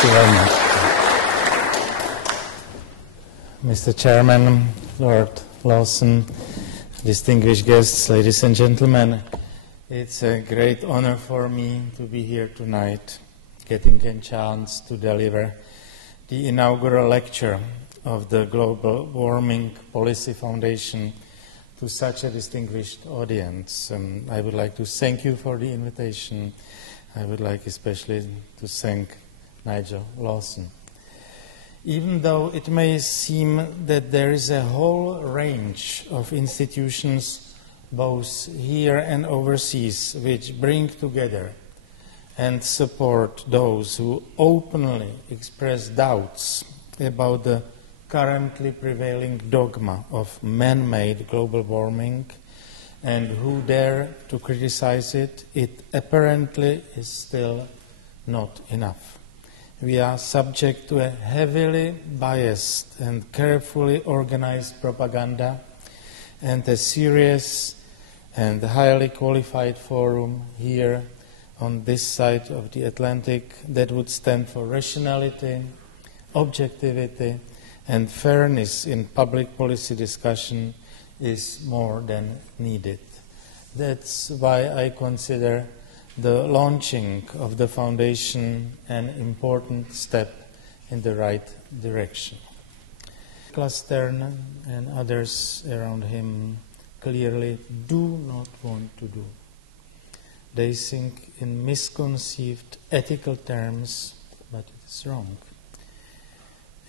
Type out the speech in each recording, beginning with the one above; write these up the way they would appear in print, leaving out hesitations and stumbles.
Thank you very much. Mr. Chairman, Lord Lawson, distinguished guests, ladies and gentlemen, it's a great honor for me to be here tonight, getting a chance to deliver the inaugural lecture of the Global Warming Policy Foundation to such a distinguished audience. I would like to thank you for the invitation. I would like especially to thank Nigel Lawson. Even though it may seem that there is a whole range of institutions, both here and overseas, which bring together and support those who openly express doubts about the currently prevailing dogma of man-made global warming and who dare to criticize it, it apparently is still not enough. We are subject to a heavily biased and carefully organized propaganda and a serious and highly qualified forum here on this side of the Atlantic that would stand for rationality, objectivity, and fairness in public policy discussion is more than needed. That's why I consider the launching of the foundation an important step in the right direction. Klaus and others around him clearly do not want to do. They think in misconceived ethical terms, but it is wrong.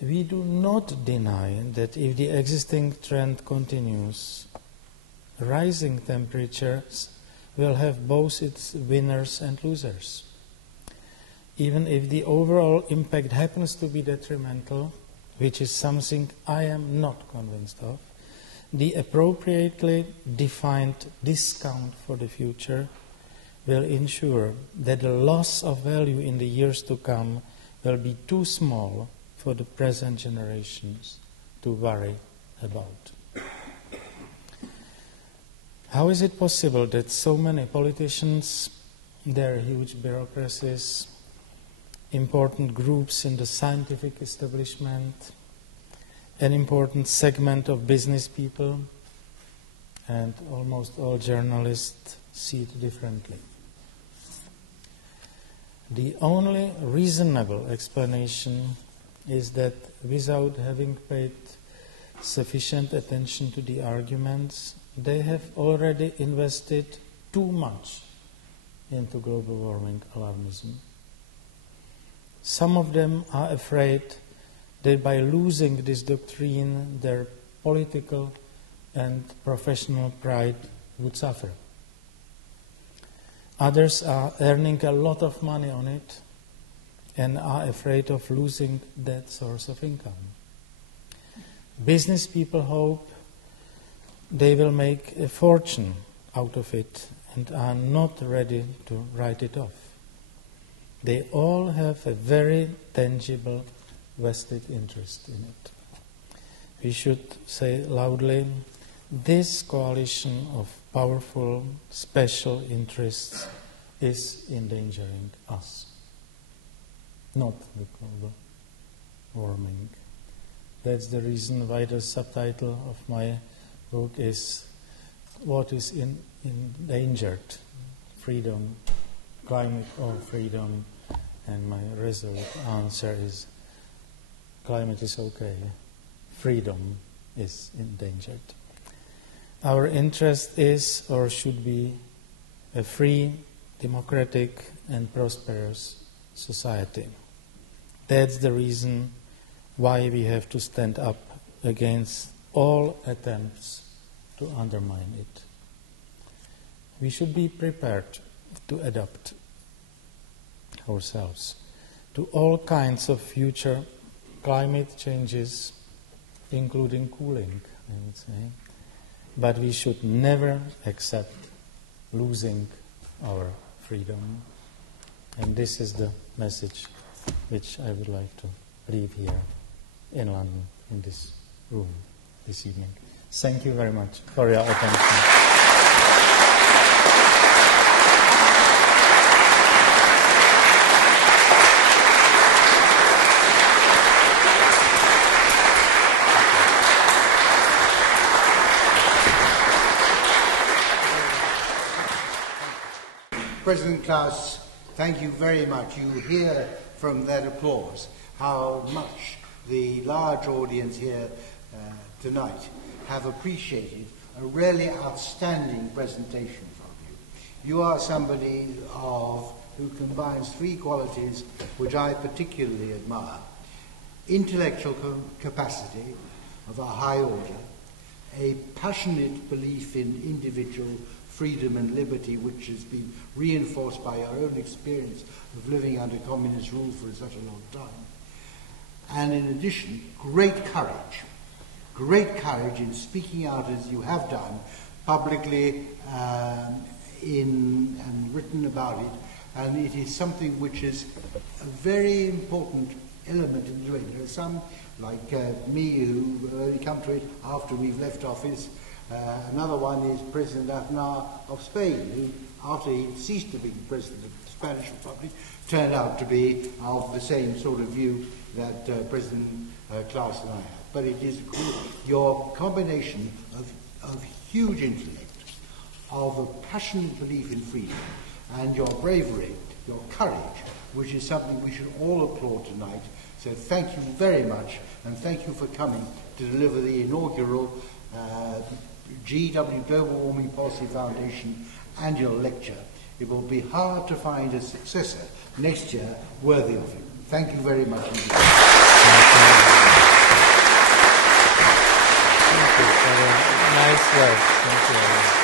We do not deny that if the existing trend continues, rising temperatures will have both its winners and losers. Even if the overall impact happens to be detrimental, which is something I am not convinced of, the appropriately defined discount for the future will ensure that the loss of value in the years to come will be too small for the present generations to worry about. How is it possible that so many politicians, their huge bureaucracies, important groups in the scientific establishment, an important segment of business people, and almost all journalists see it differently? The only reasonable explanation is that without having paid sufficient attention to the arguments, they have already invested too much into global warming alarmism. Some of them are afraid that by losing this doctrine, their political and professional pride would suffer. Others are earning a lot of money on it and are afraid of losing that source of income. Business people hope they will make a fortune out of it and are not ready to write it off. They all have a very tangible vested interest in it. We should say loudly, this coalition of powerful special interests is endangering us, not the global warming. That's the reason why the subtitle of my book is What is Endangered? Freedom, Climate or Freedom? And my resolute answer is climate is okay, freedom is endangered. Our interest is or should be a free, democratic and prosperous society. That's the reason why we have to stand up against all attempts to undermine it. We should be prepared to adapt ourselves to all kinds of future climate changes, including cooling, I would say. But we should never accept losing our freedom. And this is the message which I would like to leave here in London, in this room this evening. Thank you very much for your attention. President Klaus, thank you very much. You hear from that applause how much the large audience here tonight have appreciated a really outstanding presentation from you. You are somebody who combines three qualities which I particularly admire: intellectual capacity of a high order, a passionate belief in individual freedom and liberty, which has been reinforced by your own experience of living under communist rule for such a long time, and in addition, great courage in speaking out as you have done publicly and written about it, and it is something which is a very important element in doing it. There are some, like me, who only come to it after we've left office. Another one is President Aznar of Spain, who, after he ceased to be President of the Spanish Republic, turned out to be of the same sort of view that President Klaus and I have. But it is your combination of huge intellect, of a passionate belief in freedom, and your bravery, your courage, which is something we should all applaud tonight. So thank you very much, and thank you for coming to deliver the inaugural GW Global Warming Policy Foundation annual lecture. It will be hard to find a successor next year worthy of it. Thank you very much indeed. Thank you for a nice words. Thank you.